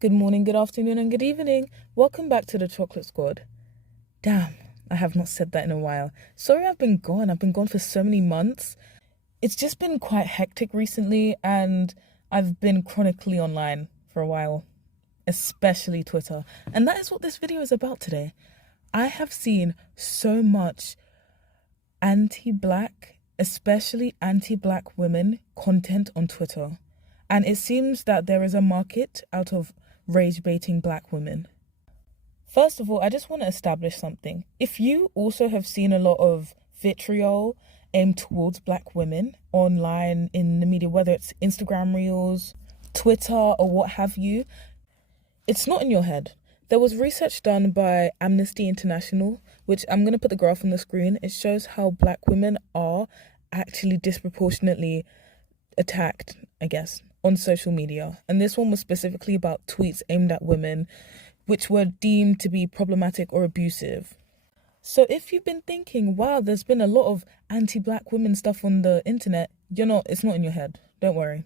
Good morning, good afternoon, and good evening. Welcome back to the Chocolate Squad. Damn, I have not said that in a while. Sorry I've been gone. I've been gone for so many months. It's just been quite hectic recently, and I've been chronically online for a while, especially Twitter. And that is what this video is about today. I have seen so much anti-black, especially anti-black women content on Twitter. And it seems that there is a market out of rage baiting black women. First of all, I just want to establish something. If you also have seen a lot of vitriol aimed towards black women online in the media, whether it's Instagram reels, Twitter, or what have you, it's not in your head. There was research done by Amnesty International, which I'm going to put the graph on the screen. It shows how black women are actually disproportionately attacked, I guess, on social media. And this one was specifically about tweets aimed at women which were deemed to be problematic or abusive. So if you've been thinking, wow, there's been a lot of anti-black women stuff on the internet, it's not in your head. Don't worry.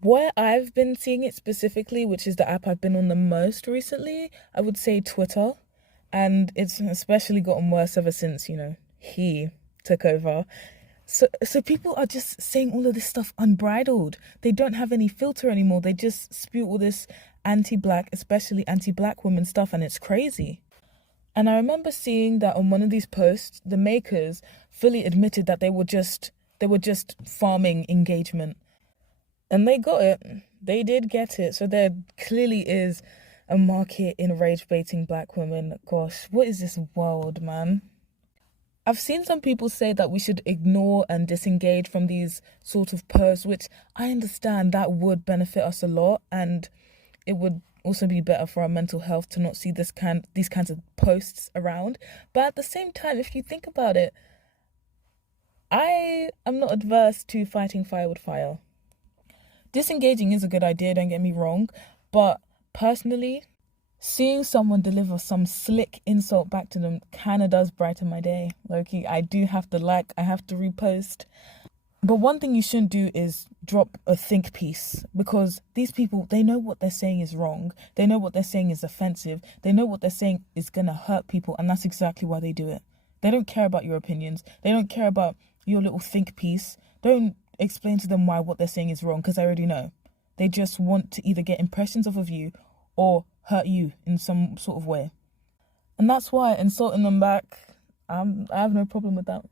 Where I've been seeing it specifically, which is the app I've been on the most recently, I would say Twitter. And it's especially gotten worse ever since, he took over. So people are just saying all of this stuff unbridled. They don't have any filter anymore. They just spew all this anti-black, especially anti-black women stuff, and it's crazy. And I remember seeing that on one of these posts, the makers fully admitted that they were just farming engagement. And they got it. They did get it. So there clearly is a market in rage baiting black women. Gosh, what is this world, man? I've seen some people say that we should ignore and disengage from these sort of posts, which I understand that would benefit us a lot, and it would also be better for our mental health to not see these kinds of posts around. But at the same time, if you think about it, I am not adverse to fighting fire with fire. Disengaging is a good idea, don't get me wrong, but personally, seeing someone deliver some slick insult back to them kind of does brighten my day. Low-key, I do have to I have to repost. But one thing you shouldn't do is drop a think piece, because these people, they know what they're saying is wrong. They know what they're saying is offensive. They know what they're saying is going to hurt people, and that's exactly why they do it. They don't care about your opinions. They don't care about your little think piece. Don't explain to them why what they're saying is wrong, because I already know. They just want to either get impressions off of you or hurt you in some sort of way. And that's why insulting them back, I have no problem with that.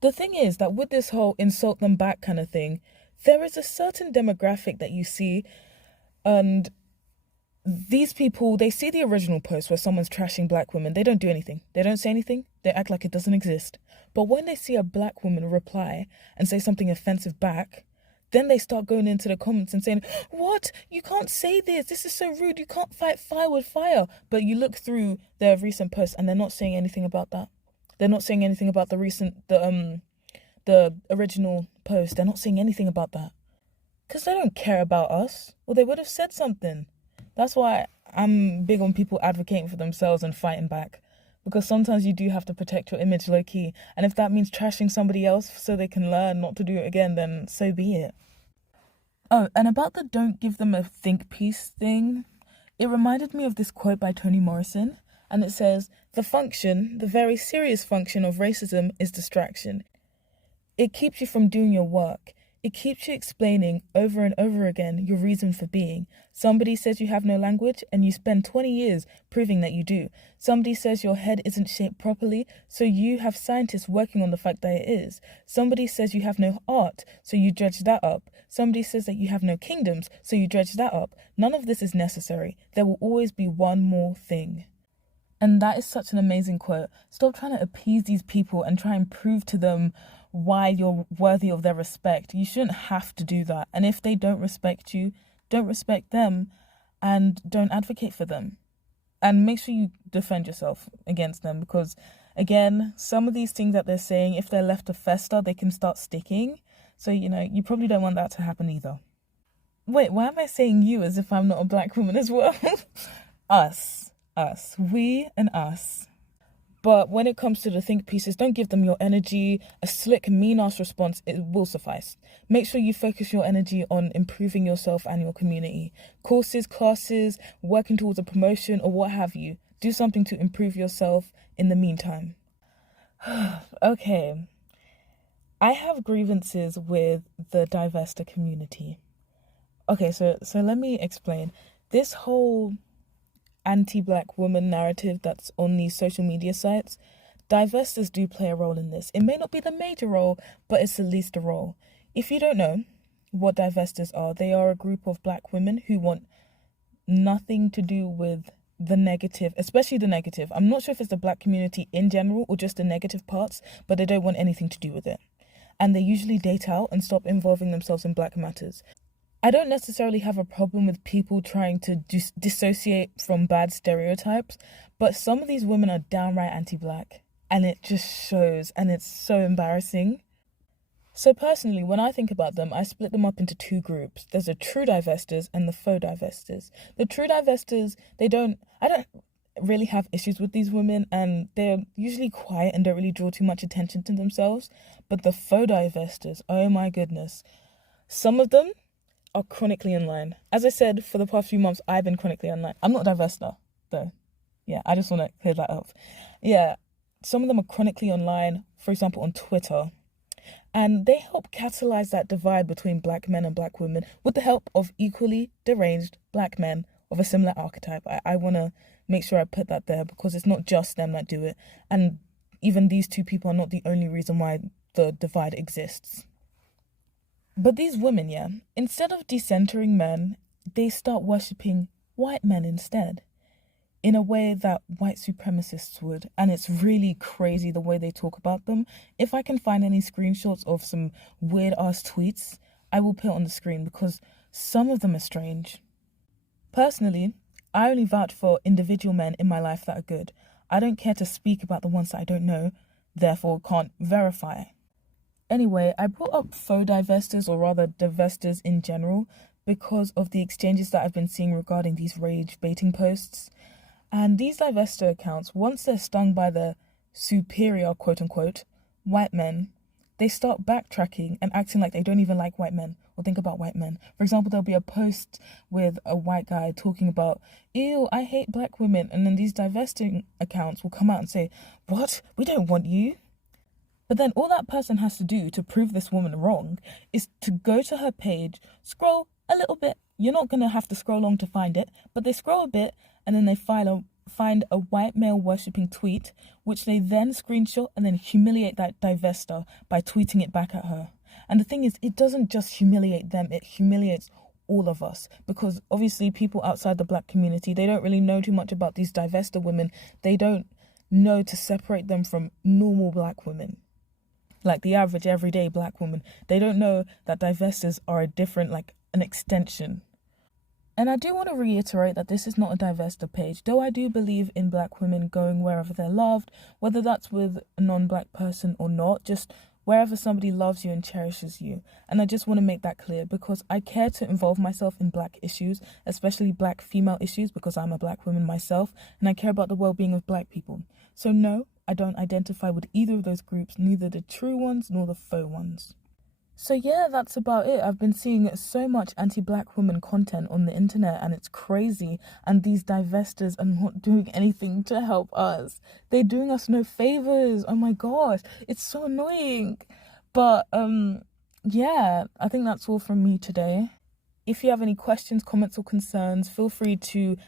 The thing is that with this whole insult them back kind of thing, there is a certain demographic that you see, and these people, they see the original post where someone's trashing black women. They don't do anything. They don't say anything. They act like it doesn't exist. But when they see a black woman reply and say something offensive back, then they start going into the comments and saying, what? You can't say this. This is so rude. You can't fight fire with fire. But you look through their recent posts and they're not saying anything about that. They're not saying anything about the original post. They're not saying anything about that. Because they don't care about us. Or they would have said something. That's why I'm big on people advocating for themselves and fighting back. Because sometimes you do have to protect your image low-key. And if that means trashing somebody else so they can learn not to do it again, then so be it. Oh, and about the don't give them a think piece thing, it reminded me of this quote by Toni Morrison. And it says, the very serious function of racism is distraction. It keeps you from doing your work. It keeps you explaining over and over again your reason for being. Somebody says you have no language and you spend 20 years proving that you do. Somebody says your head isn't shaped properly, so you have scientists working on the fact that it is. Somebody says you have no art, so you dredge that up. Somebody says that you have no kingdoms, so you dredge that up. None of this is necessary. There will always be one more thing. And that is such an amazing quote. Stop trying to appease these people and try and prove to them why you're worthy of their respect. You shouldn't have to do that. And if they don't respect you, don't respect them and don't advocate for them. And make sure you defend yourself against them, because, again, some of these things that they're saying, if they're left to fester, they can start sticking. So, you probably don't want that to happen either. Wait, why am I saying you as if I'm not a black woman as well? Us. We and us. But when it comes to the think pieces, don't give them your energy. A slick, mean-ass response, it will suffice. Make sure you focus your energy on improving yourself and your community. Courses, classes, working towards a promotion, or what have you. Do something to improve yourself in the meantime. Okay. I have grievances with the divester community. Okay, so let me explain. This whole anti-black woman narrative that's on these social media sites, divestors do play a role in this. It may not be the major role, but it's at least a role. If you don't know what divestors are, they are a group of black women who want nothing to do with the negative, especially the negative. I'm not sure if it's the black community in general or just the negative parts, but they don't want anything to do with it. And they usually date out and stop involving themselves in black matters. I don't necessarily have a problem with people trying to dissociate from bad stereotypes, but some of these women are downright anti-black, and it just shows, and it's so embarrassing. So personally, when I think about them, I split them up into two groups. There's the true divestors and the faux divestors. The true divestors, I don't really have issues with these women, and they're usually quiet and don't really draw too much attention to themselves. But the faux divestors, oh my goodness. Some of them are chronically online. As I said, for the past few months, I've been chronically online. I'm not a divester, though. Yeah, I just want to clear that up. Yeah, some of them are chronically online, for example, on Twitter. And they help catalyze that divide between black men and black women with the help of equally deranged black men of a similar archetype. I want to make sure I put that there because it's not just them that do it. And even these two people are not the only reason why the divide exists. But these women, yeah, instead of decentering men, they start worshipping white men instead, in a way that white supremacists would. And it's really crazy the way they talk about them. If I can find any screenshots of some weird-ass tweets, I will put it on the screen because some of them are strange. Personally, I only vouch for individual men in my life that are good. I don't care to speak about the ones that I don't know, therefore can't verify. Anyway, I brought up faux divestors, or rather divestors in general, because of the exchanges that I've been seeing regarding these rage baiting posts. And these divester accounts, once they're stung by the superior, quote-unquote, white men, they start backtracking and acting like they don't even like white men or think about white men. For example, there'll be a post with a white guy talking about, ew, I hate black women. And then these divesting accounts will come out and say, what? We don't want you. But then all that person has to do to prove this woman wrong is to go to her page, scroll a little bit. You're not going to have to scroll long to find it, but they scroll a bit and then they find a white male worshipping tweet, which they then screenshot and then humiliate that divester by tweeting it back at her. And the thing is, it doesn't just humiliate them, it humiliates all of us, because obviously people outside the black community, they don't really know too much about these divester women. They don't know to separate them from normal black women, like the average everyday black woman. They don't know that divestors are a different, like an extension. And I do want to reiterate that this is not a divester page, though I do believe in black women going wherever they're loved, whether that's with a non-black person or not, just wherever somebody loves you and cherishes you. And I just want to make that clear because I care to involve myself in black issues, especially black female issues, because I'm a black woman myself, and I care about the well-being of black people. So no, I don't identify with either of those groups, neither the true ones nor the faux ones. So yeah, that's about it. I've been seeing so much anti-black woman content on the internet and it's crazy. And these divestors are not doing anything to help us. They're doing us no favors. Oh my gosh, it's so annoying. But yeah, I think that's all from me today. If you have any questions, comments or concerns, feel free to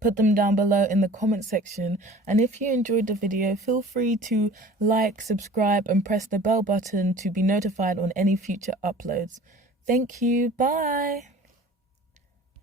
put them down below in the comment section. And if you enjoyed the video, feel free to like, subscribe and press the bell button to be notified on any future uploads. Thank you. Bye.